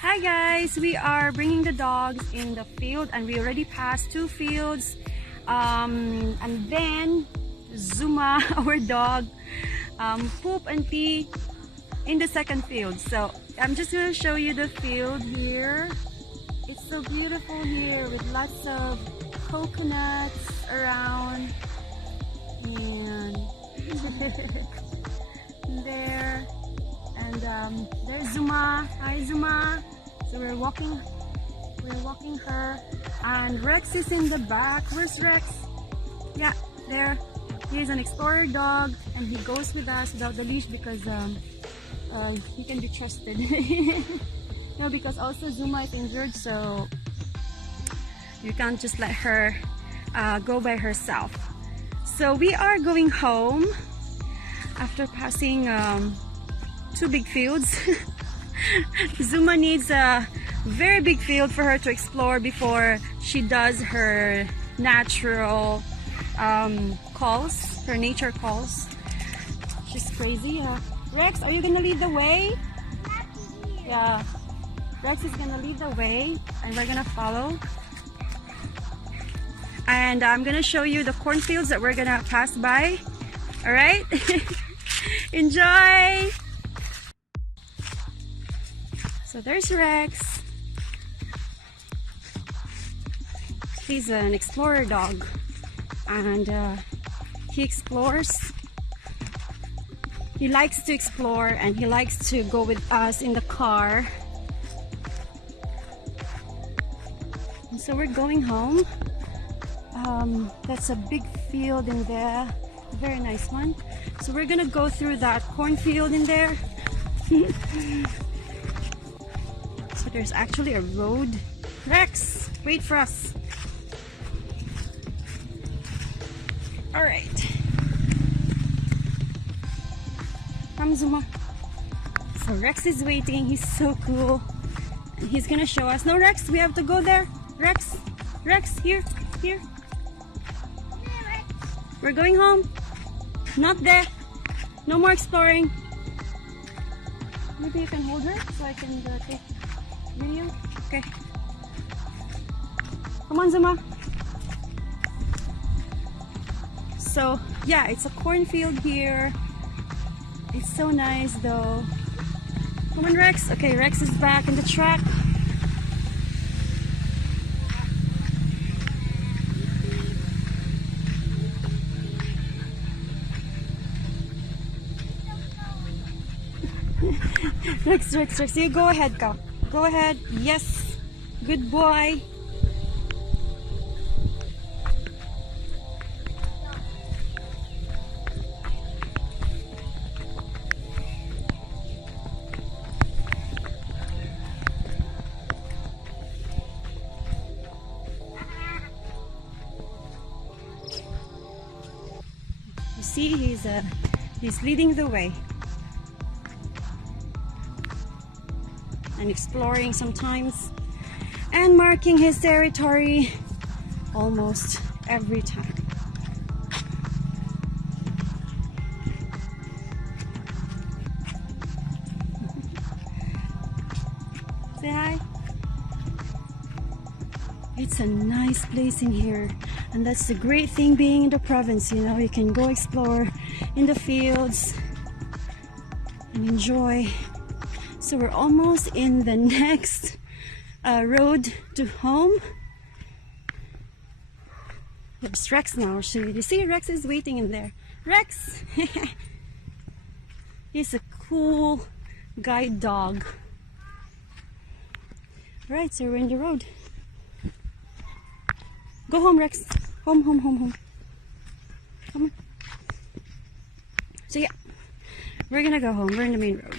Hi guys, we are bringing the dogs in the field and we already passed 2 fields and then Zuma, our dog, poop and pee in the second field. So I'm just going to show you the field here. It's so beautiful here with lots of coconuts around and there. And there's Zuma. Hi Zuma. So we're walking her, and Rex is in the back. Where's Rex? Yeah, there. He's an explorer dog and he goes with us without the leash because he can be trusted. No, because also Zuma is injured, so you can't just let her go by herself. So we are going home after passing 2 big fields. Zuma needs a very big field for her to explore before she does her natural calls, her nature calls. She's crazy. Rex, are you gonna lead the way? Yeah, Rex is gonna lead the way and we're gonna follow. And I'm gonna show you the cornfields that we're gonna pass by. All right. Enjoy. So there's Rex. He's an explorer dog and he explores. He likes to explore and he likes to go with us in the car. And so we're going home. That's a big field in there, a very nice one. So we're gonna go through that cornfield in there. So there's actually a road. Rex, wait for us. All right. Come, Zuma. So Rex is waiting. He's so cool. And he's gonna show us. No, Rex, we have to go there. Rex, Rex, here. We're going home. Not there. No more exploring. Maybe you can hold her so I can take video. Okay. Come on, Zuma. So yeah, it's a cornfield here. It's so nice though. Come on, Rex. Okay, Rex is back in the track. Rex, you go ahead, go. Go ahead. Yes. Good boy. You see, he's leading the way. And exploring sometimes and marking his territory almost every time. Say hi. It's a nice place in here, and that's the great thing being in the province, you know, you can go explore in the fields and enjoy. So we're almost in the next road to home. There's Rex now. So you see Rex is waiting in there. Rex! He's a cool guide dog. Alright, so we're in the road. Go home, Rex. Home. Come on. So yeah, we're gonna go home. We're in the main road.